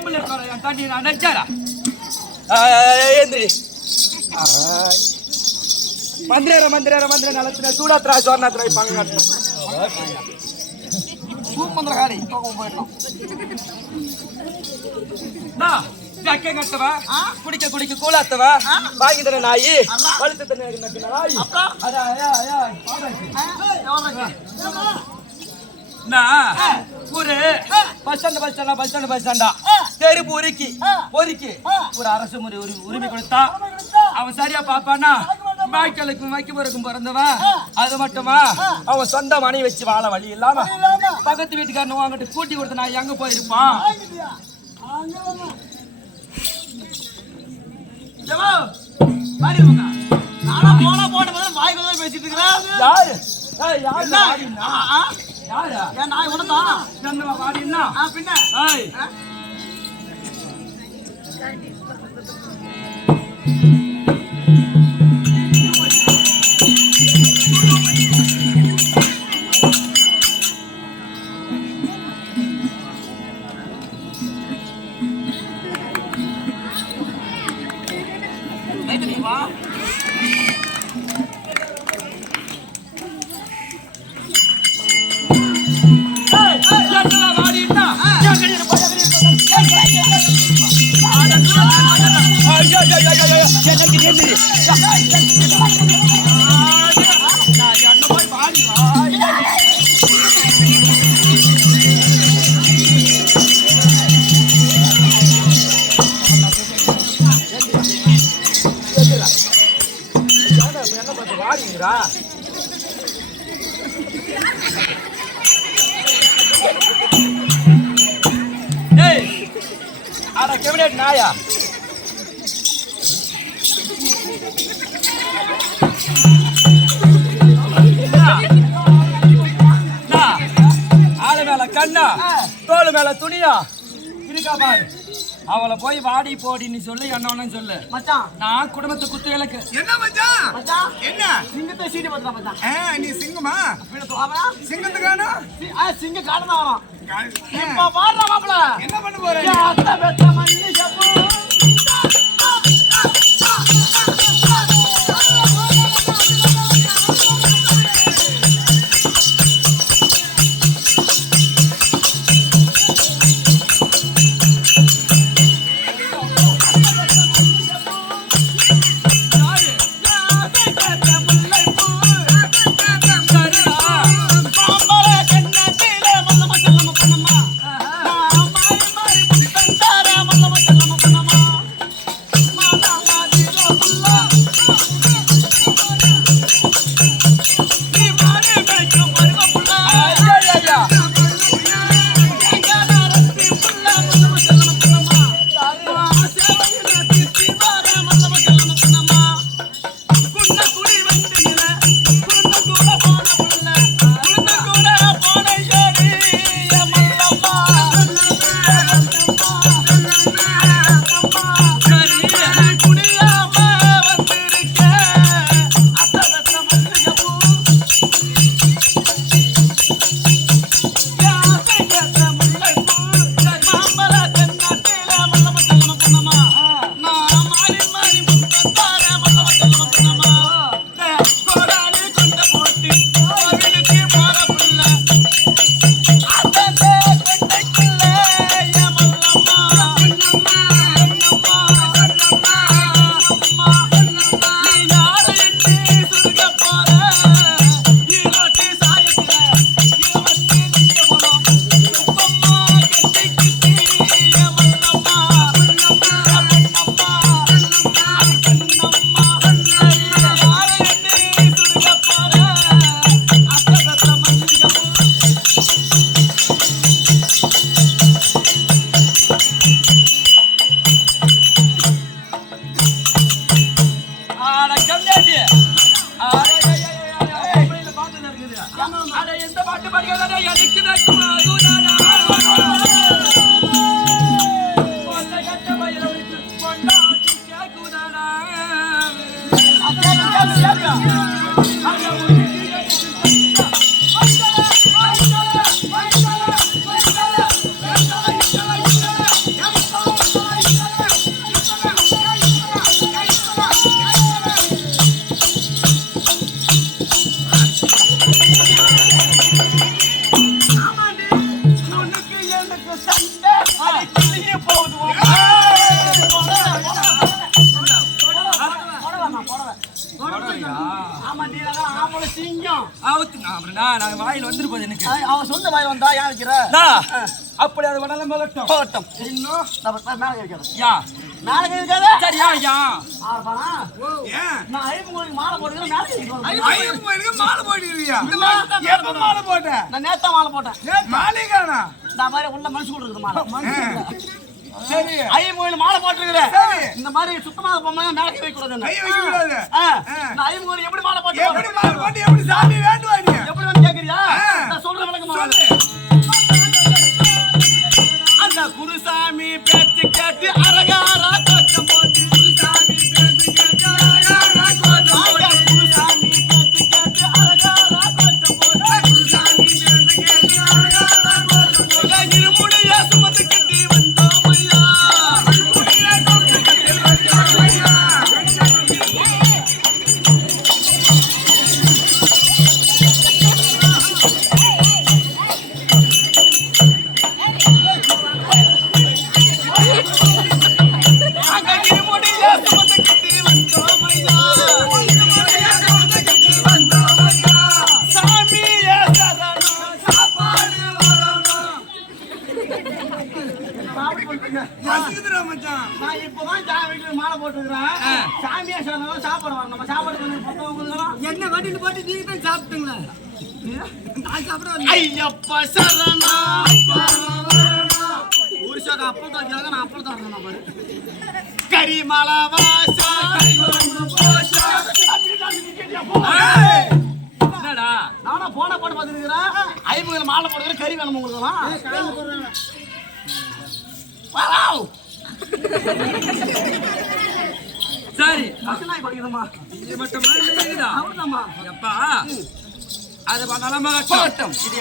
பொம்பளை இருக்காரா என் தண்ணி நான் நெச்சாரா ஏந்திரி மந்திரேர மந்திரேர மந்திர நலத்துல சூடாத்ரா சோர்ணாத்ரா பங்க மந்திரகாரி போயிட்டோம் ஜக்கே கட்டவா குடிக்க குடிக்க கூலாத்தவா வாங்கி தர நாயி வழுத்து தண்ணி நாய் ஒரு பஸ் ஸ்டாண்டா தெருப்பு பொறுக்கி ஒரு அரசு முறை உரிமை கொடுத்தா அவன் சரியா பாப்பானா வாய்க்காலுக்கும் வைக்கபுறக்கும் பிறந்தவன் அது மட்டுமா அவன் சொந்த மணி வச்சு வாழ வழி இல்லாம பக்கத்து வீட்டுக்காரன் வாங்கிட்டு கூட்டி கொடுத்த நான் எங்க போயிருப்பான் பேசிட்டு இருக்கிறேன் பின்ன நாயா ஆளு மேல கண்ணா தோளு மேல துணியா இருக்கா பாரு அவளை போய் வாடி போடின்னு சொல்லி என்ன சொல்லு மச்சான் நான் குடும்பத்தை குத்து விளக்கு என்ன மச்சான் மச்சான் என்ன சிங்கத்தை சீட்டு பத்தா மச்சான் நீ சிங்கமா சிங்கத்துக்கானா சிங்க காரணம் இப்ப பாடுற மாப்பிள என்ன பண்ண போற அத்தை பெத்த மண்ணி சப்பு Come on. சண்டை அது கிளியே போகுது ஆமா நீ ஆம்பளை சிங்கம் நான் வாயில் வந்துட்டு போகுது எனக்கு அவன் சொந்த வாய் வந்தா ஏன் வைக்கிற அப்படி அது வடலாம் போகட்டும் போகட்டும் இன்னும் மேலே வைக்கிறேன் யா நாளைக்கு இருக்காது சரியா யா நான் ஐயப்பன் மாலை போட்டுக்கிறேன் மாலை போட்டுக்கிறியா எப்ப மாலை போட்ட நான் நேத்தா மாலை போட்டேன் மாலைக்கானா இந்த மாதிரி உள்ள மனுஷன் இருக்குது மாலை சரி ஐயப்பன் மாலை போட்டுருக்கிறேன் இந்த மாதிரி சுத்தமாக போகும்போது மேலே கை வைக்க கூடாது கை வைக்க கூடாது நான் ஐயப்பன் எப்படி மாலை போட்டு எப்படி மாலை போட்டு எப்படி சாமி வேண்டுவாங்க எப்படி வந்து கேட்கறியா நான் சொல்றேன் விளக்கமா அந்த குருசாமி பேச்சு கேட்டு அரகாரா கோச்சம் போட்டு குருசாமி பேச்சு கேட்டு அரகாரா கோச்சம் போட்டு குருசாமி பேச்சு கேட்டு அரகாரா கோச்சம் போட்டு குருசாமி பேச்சு கேட்டு அரகாரா கோச்சம் போட்டு இருமுடிய சுமந்து கட்டி வந்தோம் ஐயா இருமுடிய சுமந்து கட்டி வந்தோம் ஐயா நான் இப்பதான் சாமிக்கு மாலை போட்டுக்கிறேன் சாமியா சொன்னாலும் சாப்பாடு வரும் நம்ம சாப்பாடு என்ன வண்டியில் போட்டு நீங்க தான் சாப்பிட்டுங்களா நான் சாப்பிட ஐயப்பா சரணா ஊருஷாக்கு அப்பளம் தோக்கிறாங்க நான் அப்பளம் தரணும் பாரு கரிமலை வாசா என்னடா நானா போன போட்டு பார்த்துருக்கிறேன் ஐம்பது மாலை போட்டுக்கிறேன் கறி வேணும் உங்களுக்குலாம் வாவ் சரி மசனாய் படிக்கிறோமா இது மட்டும் இருக்குதா அவ்வளோதாம்மா எப்பா அது நலமாக போகட்டும். இது